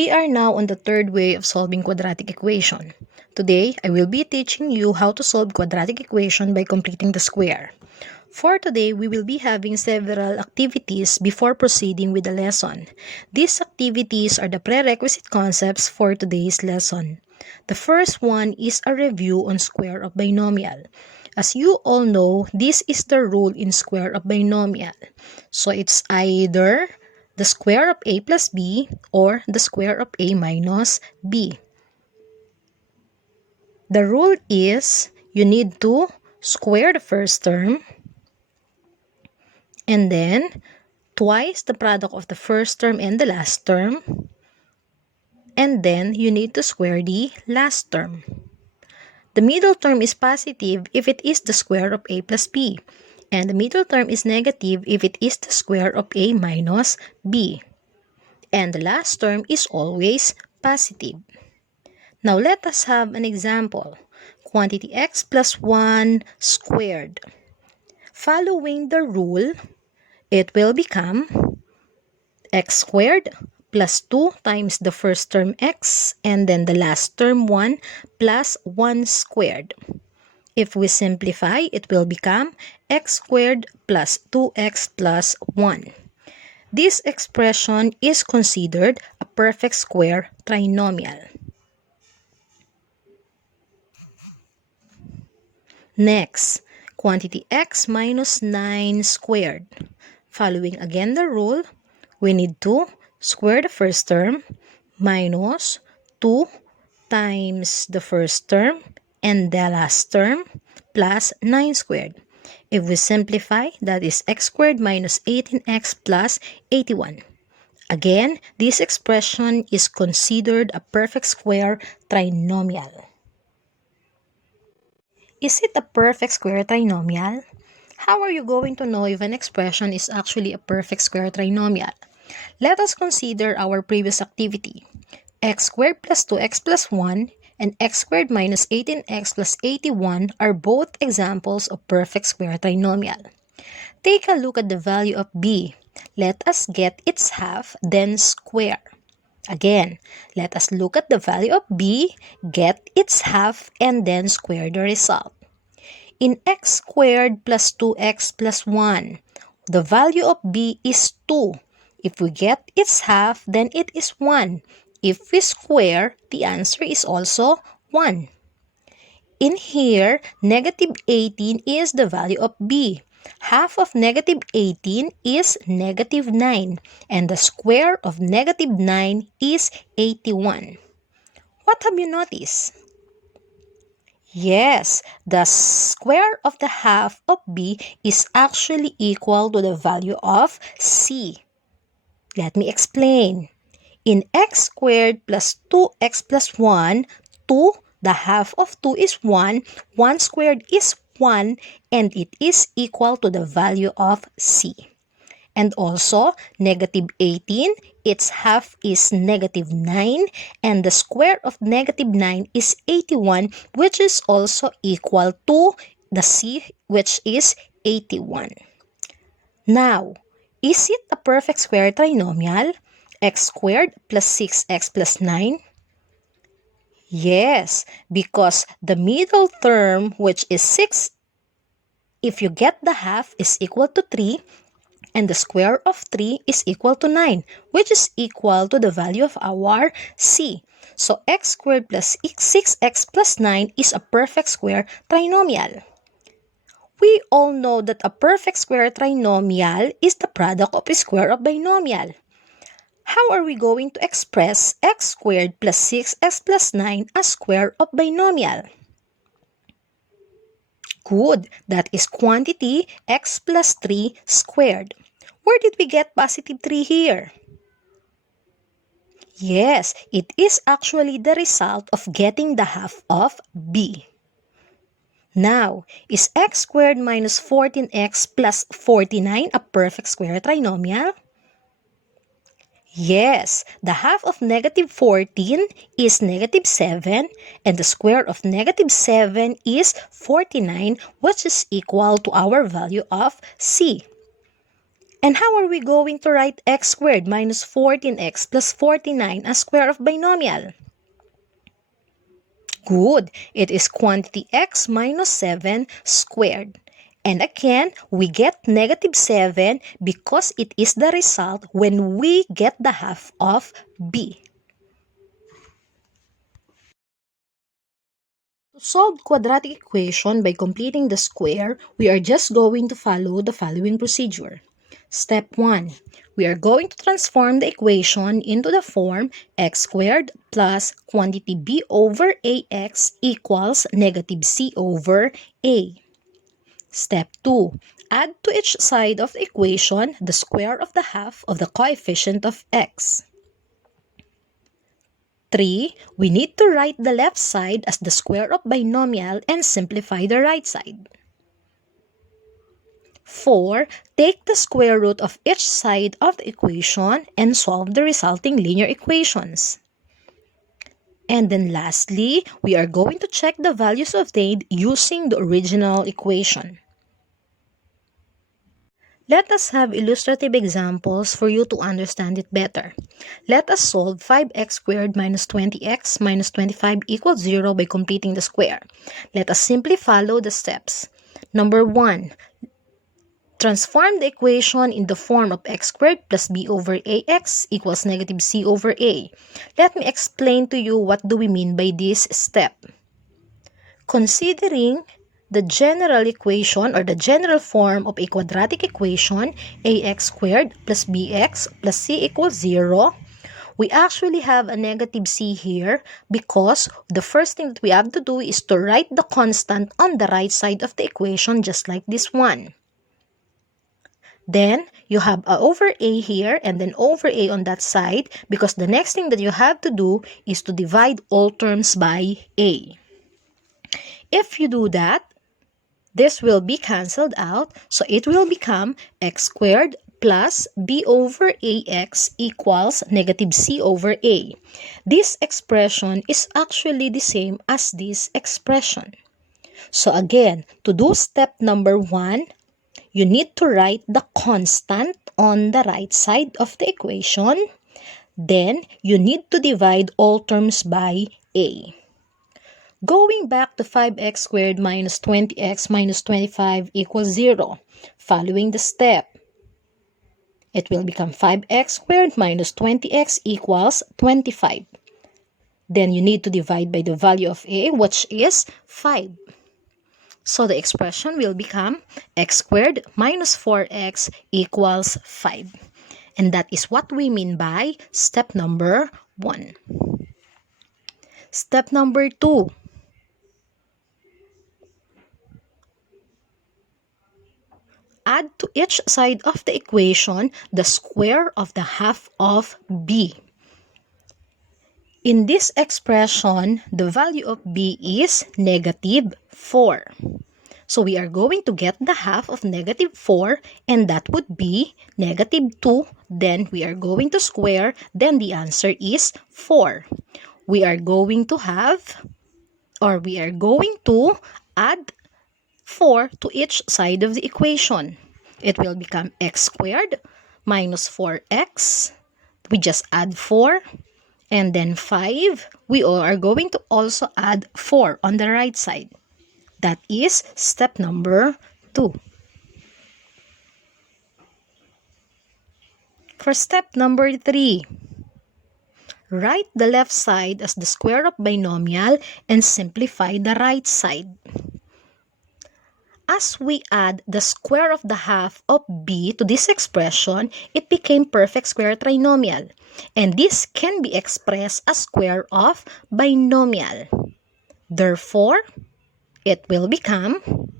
We are now on the third way of solving quadratic equation. Today, I will be teaching you how to solve quadratic equation by completing the square. For today, we will be having several activities before proceeding with the lesson. These activities are the prerequisite concepts for today's lesson. The first one is a review on square of binomial. As you all know, this is the rule in square of binomial. So it's either the square of a plus b or the square of a minus b. The rule is you need to square the first term and then twice the product of the first term and the last term, and then you need to square the last term. The middle term is positive if it is the square of a plus b, and the middle term is negative if it is the square of a minus b. And the last term is always positive. Now let us have an example. Quantity x plus 1 squared. Following the rule, it will become x squared plus 2 times the first term x and then the last term 1 plus 1 squared. If we simplify, it will become x squared plus 2x plus 1. This expression is considered a perfect square trinomial. Next, quantity x minus 9 squared. Following again the rule, we need to square the first term minus 2 times the first term and the last term plus 9 squared. If we simplify, that is x squared minus 18x plus 81. Again, this expression is considered a perfect square trinomial. Is it a perfect square trinomial? How are you going to know if an expression is actually a perfect square trinomial? Let us consider our previous activity. X squared plus 2x plus 1 and x squared minus 18x plus 81 are both examples of perfect square trinomial. Take a look at the value of b. Let us get its half, then square. Again, let us look at the value of b, get its half, and then square the result. In x squared plus 2x plus 1, the value of b is 2. If we get its half, then it is 1. If we square, the answer is also 1. In here, negative 18 is the value of b. Half of negative 18 is negative 9, and the square of negative 9 is 81. What have you noticed? Yes, the square of the half of b is actually equal to the value of c. Let me explain. In x squared plus 2x plus 1, 2, the half of 2 is 1, 1 squared is 1, and it is equal to the value of c. And also, negative 18, its half is negative 9, and the square of negative 9 is 81, which is also equal to the c, which is 81. Now, is it a perfect square trinomial? X squared plus 6x plus 9? Yes, because the middle term, which is 6, if you get the half, is equal to 3, and the square of 3 is equal to 9, which is equal to the value of our c. So x squared plus 6x plus 9 is a perfect square trinomial. We all know that a perfect square trinomial is the product of a square of binomial. How are we going to express x squared plus 6x plus 9 as square of binomial? Good, that is quantity x plus 3 squared. Where did we get positive 3 here? Yes, it is actually the result of getting the half of b. Now, is x squared minus 14x plus 49 a perfect square trinomial? Yes, the half of negative 14 is negative 7, and the square of negative 7 is 49, which is equal to our value of c. And how are we going to write x squared minus 14x plus 49 as square of binomial? Good! It is quantity x minus 7 squared. And again, we get negative 7 because it is the result when we get the half of b. To solve quadratic equation by completing the square, we are just going to follow the following procedure. Step 1. We are going to transform the equation into the form x squared plus quantity b over ax equals negative c over a. Step 2. Add to each side of the equation the square of the half of the coefficient of x. 3. We need to write the left side as the square of binomial and simplify the right side. 4. Take the square root of each side of the equation and solve the resulting linear equations. And then lastly, we are going to check the values obtained using the original equation. Let us have illustrative examples for you to understand it better. Let us solve 5x squared minus 20x minus 25 equals 0 by completing the square. Let us simply follow the steps. Number 1. Transform the equation in the form of x squared plus b over ax equals negative c over a. Let me explain to you what do we mean by this step. Considering the general equation or the general form of a quadratic equation, ax squared plus bx plus c equals 0, we actually have a negative c here because the first thing that we have to do is to write the constant on the right side of the equation just like this one. Then, you have a over a here and then over a on that side because the next thing that you have to do is to divide all terms by a. If you do that, this will be cancelled out, so it will become x squared plus b over ax equals negative c over a. This expression is actually the same as this expression. So again, to do step number 1, you need to write the constant on the right side of the equation. Then, you need to divide all terms by a. Going back to 5x squared minus 20x minus 25 equals 0. Following the step, it will become 5x squared minus 20x equals 25. Then you need to divide by the value of a, which is 5. So the expression will become x squared minus 4x equals 5. And that is what we mean by step number 1. Step number 2. Add to each side of the equation the square of the half of b. In this expression, the value of b is negative 4. So we are going to get the half of negative 4 and that would be negative 2. Then we are going to square, then the answer is 4. We are going to add 4 to each side of the equation. It will become x squared minus 4x. We just add 4. And then 5. We are going to also add 4 on the right side. That is step number 2. For step number 3, write the left side as the square of binomial and simplify the right side. As we add the square of the half of b to this expression, it became perfect square trinomial. And this can be expressed as square of binomial. Therefore, it will become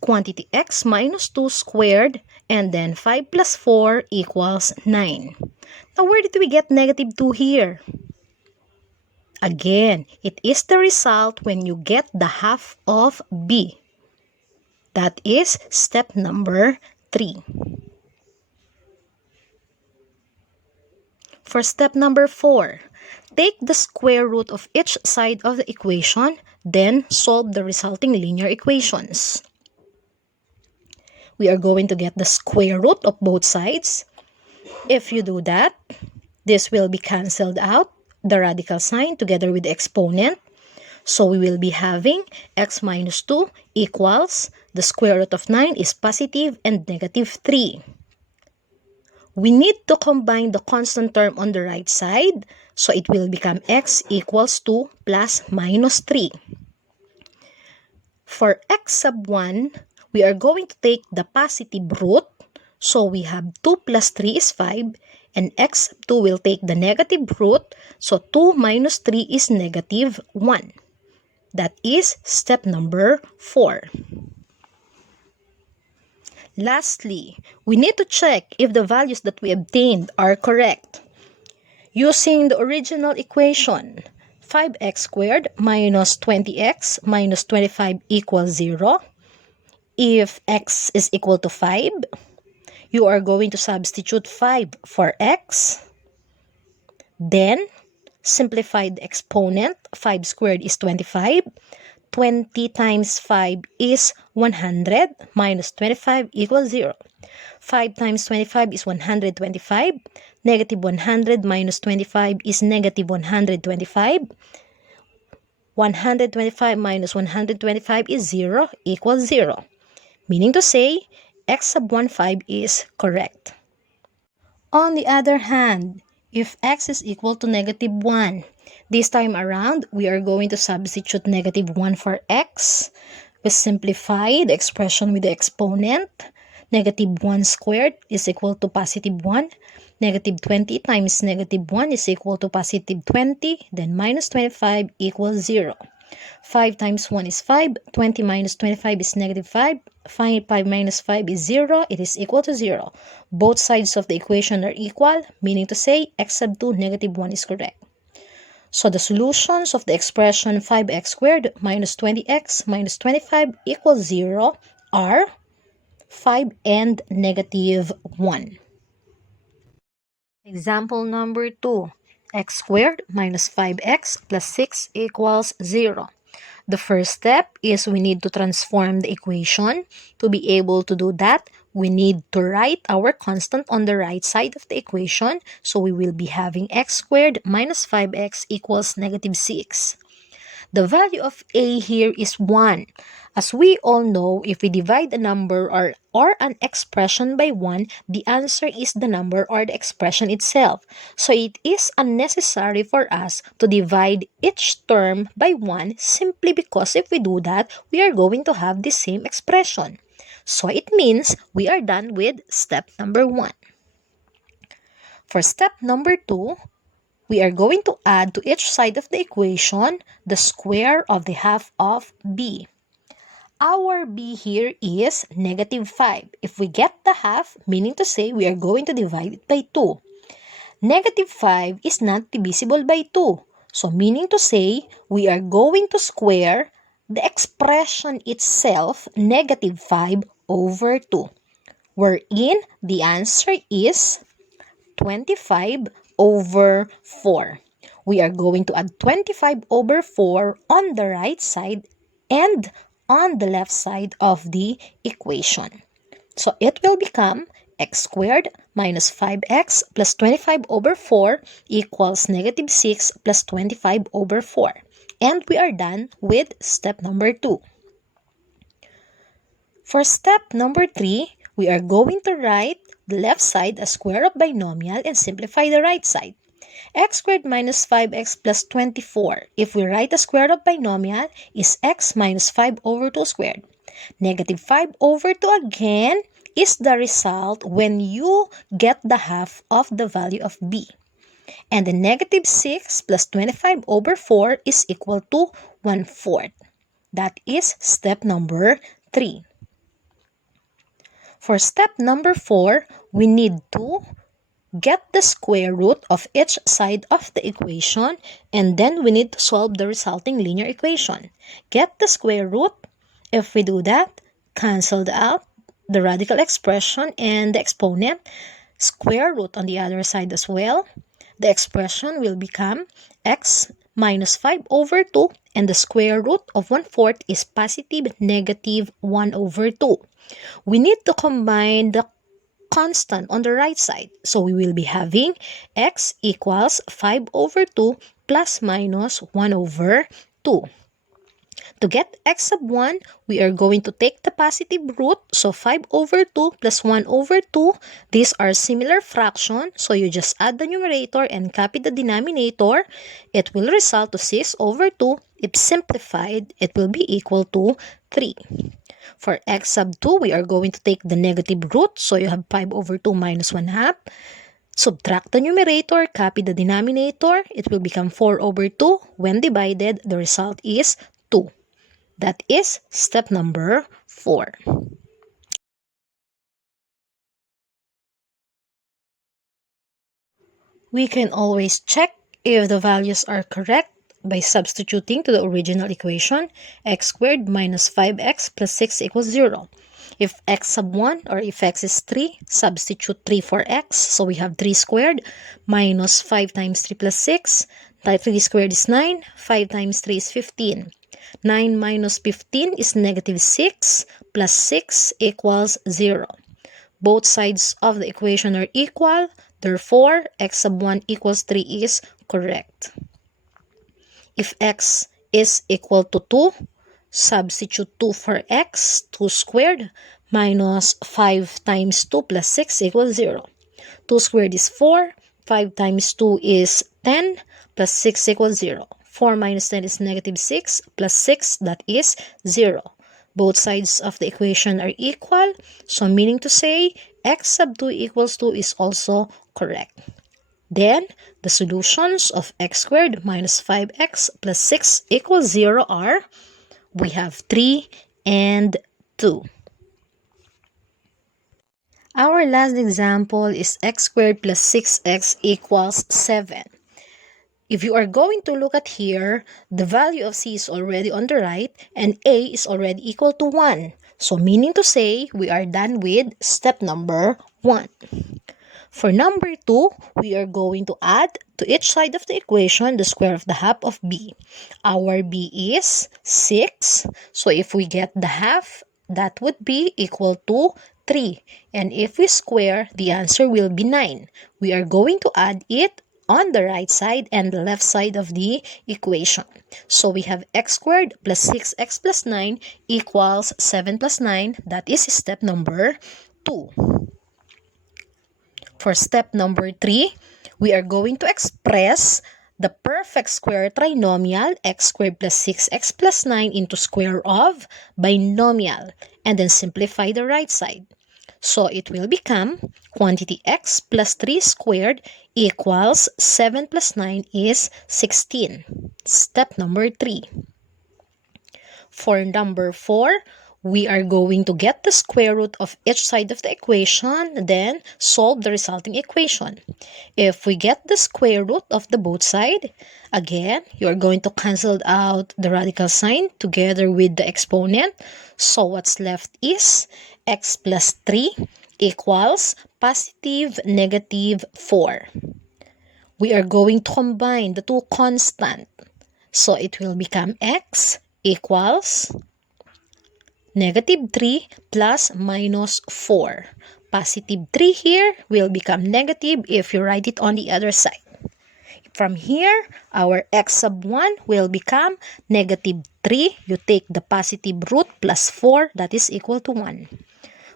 quantity x minus 2 squared and then 5 plus 4 equals 9. Now, where did we get negative 2 here? Again, it is the result when you get the half of b. That is step number 3. For step number 4, take the square root of each side of the equation, then solve the resulting linear equations. we are going to get the square root of both sides. If you do that, this will be cancelled out, the radical sign together with the exponent. So we will be having x minus 2 equals, the square root of 9 is positive and negative 3. We need to combine the constant term on the right side, so it will become x equals 2 plus minus 3. For x sub 1, we are going to take the positive root, so we have 2 plus 3 is 5, and x sub 2 will take the negative root, so 2 minus 3 is negative 1. That is step number 4. Lastly, we need to check if the values that we obtained are correct. Using the original equation, 5x squared minus 20x minus 25 equals 0. If x is equal to 5, you are going to substitute 5 for x. Then, simplify the exponent. 5 squared is 25. 20 times 5 is 100 minus 25 equals 0. 5 times 25 is 125. Negative 100 minus 25 is negative 125. 125 minus 125 is 0 equals 0. Meaning to say, x sub 1, 5 is correct. On the other hand, if x is equal to negative 1, this time around, we are going to substitute negative 1 for x. We simplify the expression with the exponent. Negative 1 squared is equal to positive 1. Negative 20 times negative 1 is equal to positive 20. Then minus 25 equals 0. 5 times 1 is 5. 20 minus 25 is negative 5. 5 minus 5 is 0. It is equal to 0. Both sides of the equation are equal, meaning to say x sub 2 negative 1 is correct. So the solutions of the expression 5x squared minus 20x minus 25 equals 0 are 5 and negative 1. Example number 2. X squared minus 5x plus 6 equals 0. The first step is we need to transform the equation. To be able to do that, we need to write our constant on the right side of the equation. So we will be having x squared minus 5x equals negative 6. The value of a here is 1. As we all know, if we divide a number or an expression by 1, the answer is the number or the expression itself. So it is unnecessary for us to divide each term by 1 simply because if we do that, we are going to have the same expression. So it means we are done with step number 1. For step number 2, we are going to add to each side of the equation the square of the half of b. Our b here is negative 5. If we get the half, meaning to say we are going to divide it by 2. Negative 5 is not divisible by 2. So meaning to say we are going to square the expression itself, negative 5 over 2. Wherein the answer is 25 over 4. We are going to add 25 over 4 on the right side and on the left side of the equation. So it will become x squared minus 5x plus 25 over 4 equals negative 6 plus 25 over 4. And we are done with step number 2. For step number 3, we are going to write the left side as square of binomial and simplify the right side. X squared minus 5x plus 24. If we write the square of binomial is x minus 5 over 2 squared. Negative 5 over 2 again is the result when you get the half of the value of b. And the negative 6 plus 25 over 4 is equal to 1/4. That is step number 3. For step number 4, we need to get the square root of each side of the equation, and then we need to solve the resulting linear equation. Get the square root. If we do that, cancel out the radical expression and the exponent. Square root on the other side as well. The expression will become x minus 5 over 2, and the square root of 1/4 is positive negative 1 over 2. We need to combine the constant on the right side. So we will be having x equals 5 over 2 plus minus 1 over 2. To get x sub 1, we are going to take the positive root. So 5 over 2 plus 1 over 2. These are similar fractions. So you just add the numerator and copy the denominator. It will result to 6 over 2. If simplified, it will be equal to 3. For x sub 2, we are going to take the negative root. So you have 5 over 2 minus 1/2. Subtract the numerator, copy the denominator. It will become 4 over 2. When divided, the result is 2. That is step number 4. We can always check if the values are correct by substituting to the original equation, x squared minus 5x plus 6 equals 0. If x sub 1 or if x is 3, substitute 3 for x. So we have 3 squared minus 5 times 3 plus 6. 3 squared is 9. 5 times 3 is 15. 9 minus 15 is negative 6 plus 6 equals 0. Both sides of the equation are equal. Therefore, x sub 1 equals 3 is correct. If x is equal to 2, substitute 2 for x. 2 squared minus 5 times 2 plus 6 equals 0. 2 squared is 4. 5 times 2 is 10 plus 6 equals 0. 4 minus 10 is negative 6 plus 6, that is 0. Both sides of the equation are equal, so meaning to say x sub 2 equals 2 is also correct. Then, the solutions of x squared minus 5x plus 6 equals 0 are, we have 3 and 2. Our last example is x squared plus 6x equals 7. If you are going to look at here, the value of c is already on the right and a is already equal to 1. So meaning to say, we are done with step number 1. For number 2, we are going to add to each side of the equation the square of the half of b. Our b is 6. So if we get the half, that would be equal to 3. And if we square, the answer will be 9. We are going to add it on the right side and the left side of the equation. So we have x squared plus 6x plus 9 equals 7 plus 9. That is step number 2. For step number 3, we are going to express the perfect square trinomial x squared plus 6x plus 9 into square of binomial and then simplify the right side. So it will become quantity x plus 3 squared equals 7 plus 9 is 16. Step number 3. For number 4, we are going to get the square root of each side of the equation, then solve the resulting equation. If we get the square root of the both side, again, you are going to cancel out the radical sign together with the exponent. So what's left is x plus 3 equals positive negative 4. We are going to combine the two constants. So it will become x equals negative 3 plus minus 4. Positive 3 here will become negative if you write it on the other side. From here, our x sub 1 will become negative 3. You take the positive root plus 4, that is equal to 1.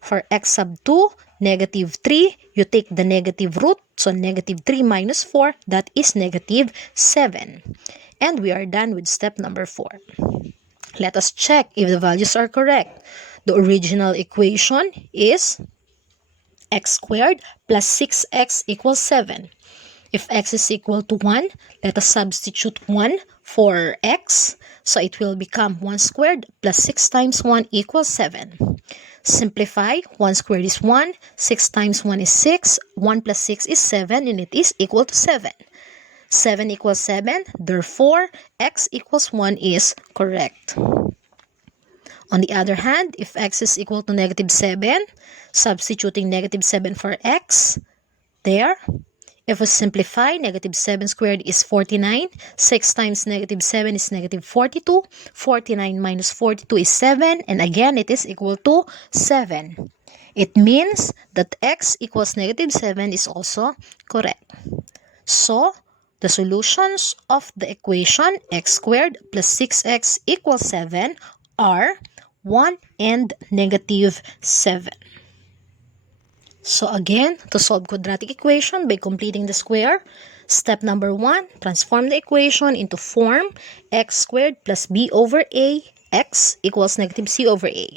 For x sub 2, negative 3, you take the negative root, so negative 3 minus 4, that is negative 7. And we are done with step number 4. Let us check if the values are correct. The original equation is x squared plus 6x equals 7. If x is equal to 1, let us substitute 1 for x. So it will become 1 squared plus 6 times 1 equals 7. Simplify, 1 squared is 1, 6 times 1 is 6, 1 plus 6 is 7, and it is equal to 7. 7 equals 7, therefore, x equals 1 is correct. On the other hand, if x is equal to negative 7, substituting negative 7 for x, there, If we simplify, negative 7 squared is 49. 6 times negative 7 is negative 42. 49 minus 42 is 7. And again, it is equal to 7. It means that x equals negative 7 is also correct. So, the solutions of the equation x squared plus 6x equals 7 are 1 and negative 7. So again, to solve quadratic equation by completing the square, step number 1, transform the equation into form x squared plus b over a, x equals negative c over a.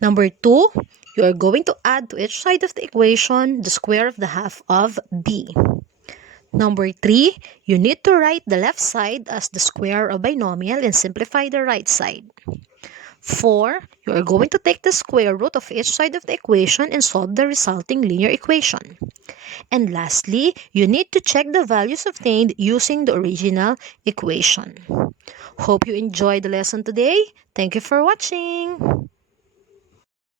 Number 2, you are going to add to each side of the equation the square of the half of b. Number 3, you need to write the left side as the square of binomial and simplify the right side. 4, you are going to take the square root of each side of the equation and solve the resulting linear equation. And lastly, you need to check the values obtained using the original equation. Hope you enjoyed the lesson today. Thank you for watching.